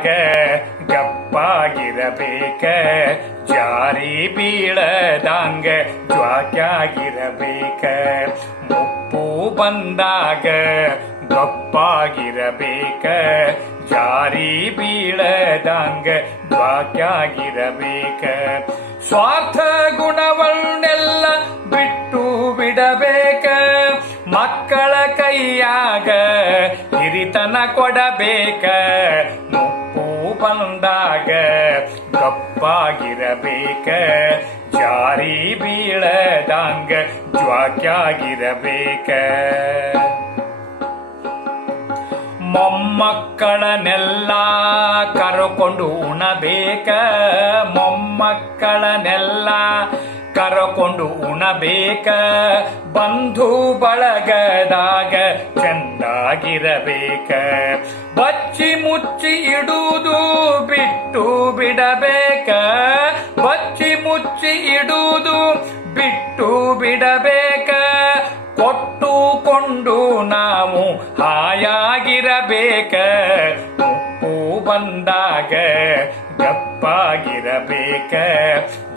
ಬಂದಾಗ ಗಪ್ಪಾಗಿರಬೇಕ, ಜಾರಿ ಬೀಳದಂಗ ಜ್ವಾಕ್ಯಾಗಿರಬೇಕ. ಮುಪ್ಪು ಬಂದಾಗ ಗಪ್ಪಾಗಿರಬೇಕ, ಜಾರಿ ಬೀಳದಂಗ ಜ್ವಾಕ್ಯಾಗಿರಬೇಕ. ಸ್ವಾರ್ಥ ಗುಣವನ್ನೆಲ್ಲ ಬಿಟ್ಟು ಬಿಡಬೇಕ, ಮಕ್ಕಳ ಕೈಯಾಗ ಹಿರಿತನ ಕೊಡಬೇಕ. ಮುಪ್ಪು ಬಂದಾಗ ಗಪ್ಪಾಗಿರಬೇಕ, ಜಾರಿ ಬೀಳದಂಗ ಜ್ವಾಕ್ಯಾಗಿರಬೇಕ. ಮೊಮ್ಮಕ್ಕಳನ್ನೆಲ್ಲ ಕರಕೊಂಡು ಉಣಬೇಕ, ಮೊಮ್ಮಕ್ಕಳನ್ನೆಲ್ಲ ಕರಕೊಂಡು ಉಣಬೇಕ. ಬಂಧು ಬಳಗದಾಗ ಚಂದಾಗಿರಬೇಕ, ಬಚ್ಚಿ ಮುಚ್ಚಿ ಇಡುವುದು ಬಿಟ್ಟು ಬಿಡಬೇಕ, ಬಚ್ಚಿ ಮುಚ್ಚಿ ಇಡುವುದು ಬಿಟ್ಟು ಬಿಡಬೇಕ. ಕೊಟ್ಟುಕೊಂಡು ನಾವು ಹಾಯಾಗಿರಬೇಕ, ಮುಪ್ಪು ಬಂದಾಗ ಗಪ್ಪಾಗಿರಬೇಕ,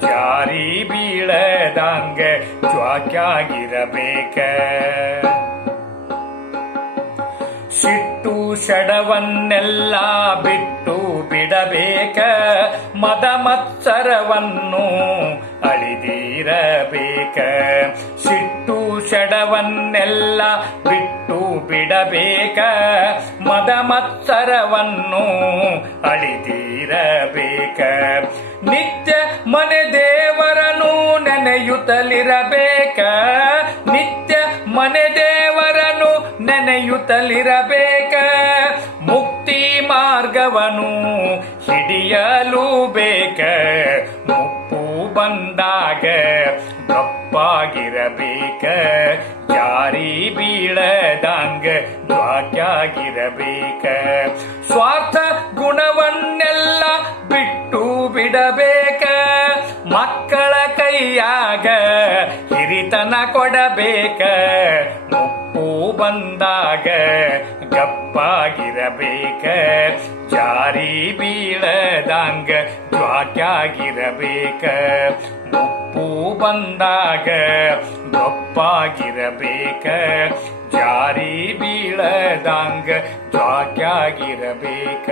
ಜಾರಿ ಬೀಳದಂಗ ಜ್ವಾಕ್ಯಾಗಿರಬೇಕ. ಸಿಟ್ಟು ಷಡವನ್ನೆಲ್ಲ ಬಿಟ್ಟು ಬಿಡಬೇಕ, ಮದ ಮತ್ಸರವನ್ನು ಅಳಿದಿರಬೇಕ. ಸಿಟ್ಟು ಷಡವನ್ನೆಲ್ಲ ಬಿಟ್ಟು ಬಿಡಬೇಕ, ಮದ ಮತ್ಸರವನ್ನು ಅಳಿದಿರಬೇಕ. ನಿತ್ಯ ಮನೆ ದೇವರನು ನೆನೆಯುತ್ತಲಿರಬೇಕ, ನಿತ್ಯ ಮನೆ ದೇವರನು ನೆನೆಯುತ್ತಲಿರಬೇಕ. ಮುಕ್ತಿ ಮಾರ್ಗವನು ಹಿಡಿಯಲು ಬೇಕ, ಮುಪ್ಪು ಬಂದಾಗ ಗಪ್ಪಾಗಿರಬೇಕ, ಜಾರಿ ಬೀಳದಂಗ ಜ್ವಾಕ್ಯಾಗಿರಬೇಕ. ಸ್ವಾರ್ಥ ಗುಣವನ್ನೆಲ್ಲ ಬಿಟ್ಟು ಬಿಡಬೇಕ, ಮಕ್ಕಳ ಕೈಯಾಗ ಹಿರಿತನ ಕೊಡಬೇಕ. ಮುಪ್ಪು ಬಂದಾಗ ಗಪ್ಪಾಗಿರಬೇಕ, ಜಾರಿ ಬೀಳದಂಗ ಜ್ವಾಕ್ಯಾಗಿರಬೇಕ. ಮುಪ್ಪು ಬಂದಾಗ ಗಪ್ಪಾಗಿರಬೇಕ, ಜಾರಿ ಬೀಳದಂಗ ಜ್ವಾಕ್ಯಾಗಿರಬೇಕ.